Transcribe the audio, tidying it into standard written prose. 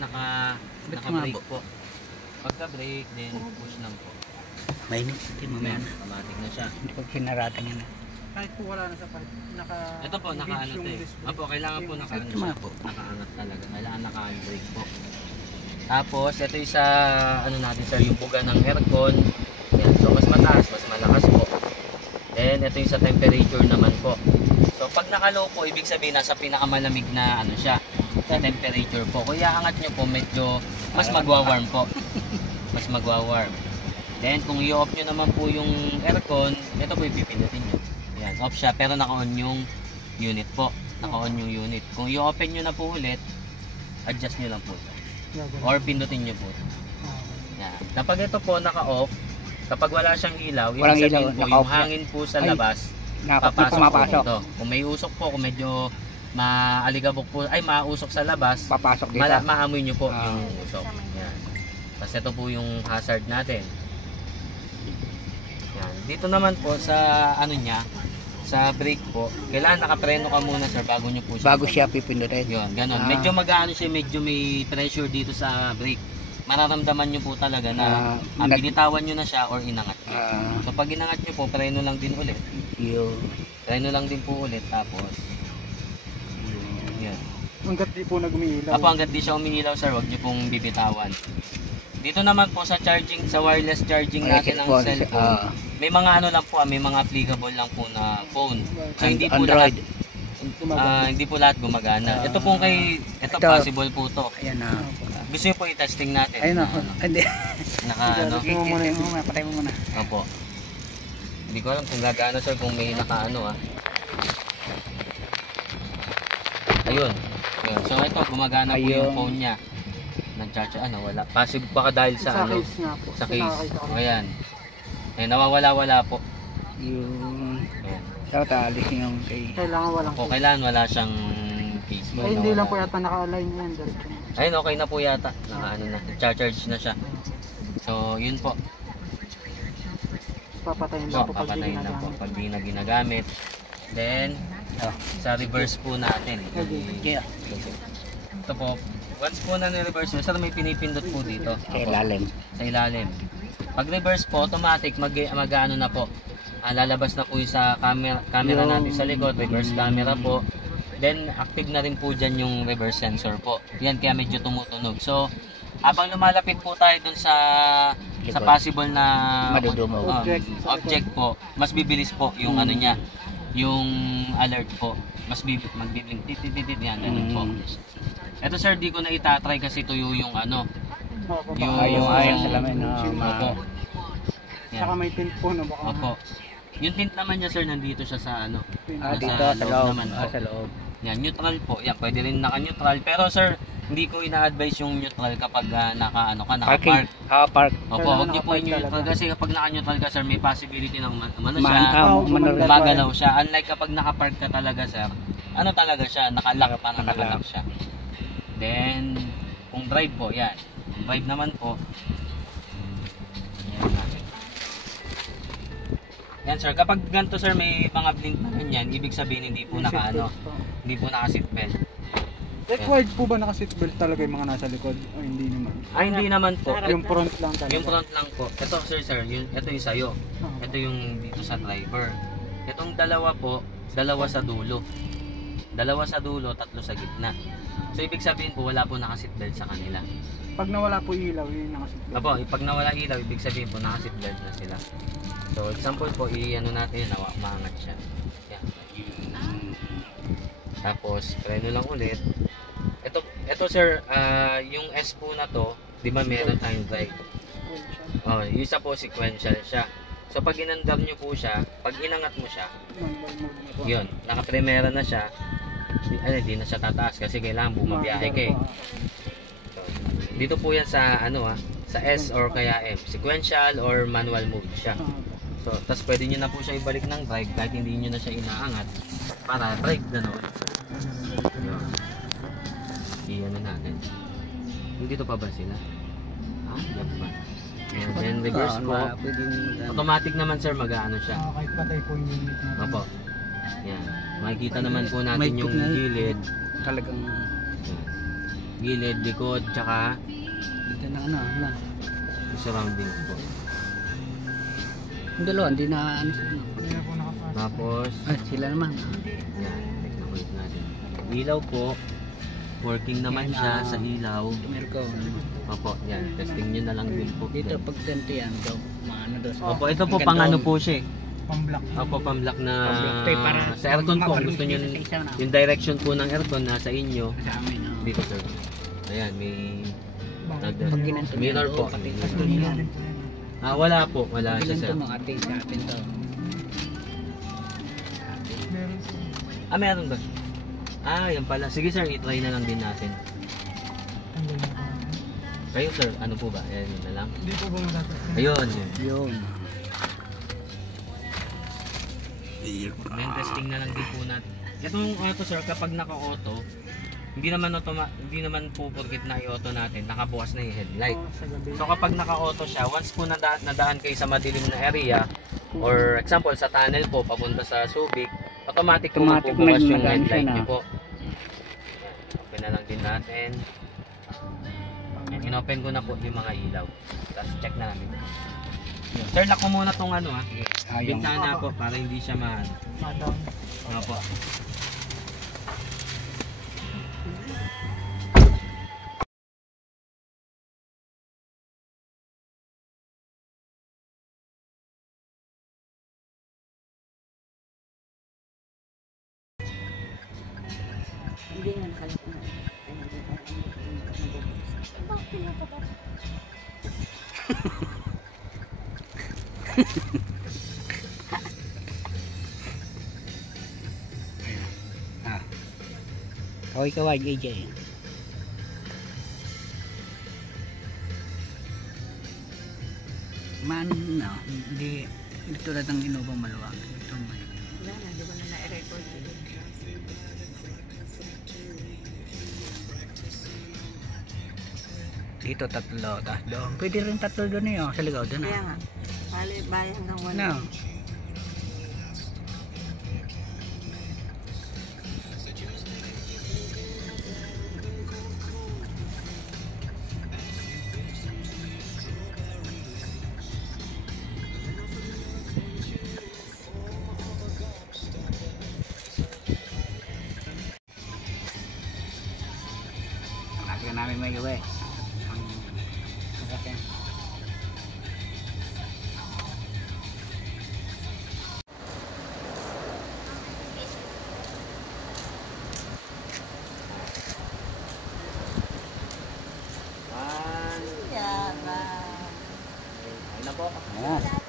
naka-brake po. Pagka-brake, then push lang po. Mainit. Mamaya na. Automatic na siya. Hindi ko pinaratan yan. Kahit po wala na sa part, Ito po, naka-ano to eh. Opo, kailangan po naka-ano siya. Naka-angat talaga. Kailangan naka-brake po. Tapos, ito yung sa, ano natin sir, yung buga ng aircon. Yan. So, mas mataas, mas malakas po. Then, ito yung sa temperature naman po. So, pag naka-low po, ibig sabihin nasa pinakamalamig na ano siya, na temperature po. Kung iaangat nyo po, medyo mas magwa-warm po. Mas magwa-warm. Then, kung i-off nyo naman po yung aircon, ito po ipipindutin nyo. Yan, off siya, pero naka-on yung unit po. Naka-on yung unit. Kung i-open nyo na po ulit, adjust nyo lang po. Or pindutin nyo po. Yan. Kapag ito po naka-off, kapag wala siyang ilaw, yung sabihin po, yung hangin po sa labas, papasok po dito. Kung may usok po, kung medyo maaligabok po, ay mausok sa labas, papasok dito. Maamoy nyo po yung usok. Yan. Tapos ito po yung hazard natin. Yan. Dito naman po sa ano niya, sa brake po, kailangan nakapreno ka muna sir bago nyo po siya. Bago siya pipindutin. Yun, ganun. Medyo mag-ano siya, medyo may pressure dito sa brake. Mararamdaman nyo po talaga na binitawan nyo na siya or inangat nyo. So pag inangat nyo po, preno lang din ulit. Preno lang din po ulit, tapos yan. Hanggat di po nag-umiilaw. Apo, hanggat di siya umiilaw sir, wag nyo pong bibitawan. Dito naman po sa charging, sa wireless charging natin ng cellphone, may mga ano lang po, may mga applicable lang po na phone. So hindi po lahat, hindi po lahat gumagana. Ito po ito possible po to. Ayan na. Gusto niyo po i-testing natin? Ayun na. Hindi. Patay mo muna. Opo. Hindi ko alam kung gagana sir, kung may nakaano Ayun. So ito, gumagana po yung phone niya. Nag-charge, wala. Passive baka dahil sa case nga po. Sa case. Ayan. Nawawala-wala po. Yung tatalis yung case. Kailangan walang case. Kailangan wala siyang case. Ay, hindi lang po yata naka-align yan. Ayun, okay na po yata. Naka-ano na. Charge na siya. So, yun po. Papatayin lang po pag di na ginagamit. Then, sa reverse po natin. Ito po. Once po na ni-reverse nyo, sir may pinipindot po dito. Sa ilalim. Sa ilalim. Pag reverse po, automatic mag-ano na po. Lalabas na po yung sa camera natin sa likod, reverse camera po. Then active na rin po dyan yung reverse sensor po. Yan, kaya medyo tumutunog. So, habang lumalapit po tayo dun sa possible na object po, mas bibilis po yung ano niya, yung alert po. Mas magbiblink, titit, yan, ganun po. Ito sir, di ko na itatry kasi tuyo yung ano. Yung ayong salamin. Opo. Saka may tint po, no? Baka Opo. Yung tint naman niya sir, nandito siya sa ano. Dito sa loob naman po. Sa loob. Yan, neutral po. Yan, pwede rin naka-neutral. Pero sir, hindi ko ina-advise yung neutral kapag naka-park. Park. Opo, huwag niyo po yung neutral kasi kapag naka-neutral ka sir, may possibility ng magalaw siya. Unlike kapag naka-park ka talaga sir, ano talaga siya, naka-lock, parang naka-lock siya. Then, kung drive po, yan. Kung drive naman po, yan sir, kapag ganito sir may mga blink na ganyan, ibig sabihin hindi po hindi po naka-seatbelt. Required po ba naka-seatbelt talaga yung mga nasa likod? O hindi naman? Hindi naman po. Yung front lang talaga? Yung front lang po. Ito sir, ito yung sayo. Ito yung dito sa driver. Itong dalawa po, dalawa sa dulo. Dalawa sa dulo, tatlo sa gitna. So ibig sabihin po wala po naka-seatbelt sa kanila. Pag nawala po ilaw, yun naka-seatbelt. Apo, pag nawala ilaw, ibig sabihin po naka-seatbelt na sila. So example po, i-ano natin yun, maangat siya. Yan. Tapos preno lang ulit. Ito sir, yung S po na to, di ba meron tayong drive? Yung isa po sequential siya. So pag inandar nyo po siya, pag inangat mo siya, yun, naka-primera na siya. Hindi na siya tataas kasi kailangan bumabiyahe ka eh. So, dito po yan sa sa S or kaya M, sequential or manual mode siya. So, tas pwede nyo na po siya ibalik ng drive kahit hindi nyo na siya inaangat para drive na ulit. Iyan na natin. Dito pa ba sila? Yan pa. And then reverse po. Automatic naman sir, mag-aano siya. Kahit patay po yung unit natin. Opo. Yan. Makikita naman po natin yung gilid. Talagang gilid, likod, tsaka Dito na ano. yung surrounding po. Yung dalawa, hindi na ano sila. Hindi na po nakapasok. Tapos, Ay, sila naman. yan, tignan ulit natin. Ilaw po, working naman Yan, siya sa ilaw. Mirko. Opo, yan, testing nyo na lang din po. Dito, pag ganito yan, daw, maano daw. Opo, ito po pang ano po siya eh. Pang-block. Opo, pang-block na Para sa aircon po. Kung gusto nyo, yung direction po ng aircon nasa inyo. Sa amin, no? Dito sir. Ayan, may Pag ginanto mirror po. pati sa Ito dunya. din po yan. Wala po, wala siya Ginanto sir. mo ate sa atin to. Meron po. Meron ba? Yan pala. Sige sir, i-try na lang din natin. Tanggal na po. Kayo sir, ano po ba? Ayan, yun na lang. Hindi po ba dapat? Ayun, yun. Yun. Main testing na lang din po natin. Itong auto sir, kapag naka-auto, hindi naman po porket na i-auto natin, nakabukas na yung headlight. Sa gabi. So kapag naka-auto siya, once po nadaan kayo sa madilim na area, or example sa tunnel po, papunta sa Subic, automatic po Automatic magbubukas yung nag-ano siya headlight na. niyo po. Open na lang din natin. Yan, in-open ko na po yung mga ilaw. Tapos check na namin. Sir, lock ko muna tong ano ha. Yung Bintana po para hindi siya Ma-down. ano po. Hindi nga nakalap na. Bakit pinapabak? Kaway kaway AJ. Man, no, hindi tulad ng Innova maluwag. Ito may. Wala na, di ba na na-record yun? Dito tatlo, tas doon. Pwede rin tatlo doon eh, oh, sa ligaw doon. Kaya nga, bali hanggang wala. No. Lagi namin may gawa eh. Ang sasakyan. Kaya nga. Ayun na po. Ayan.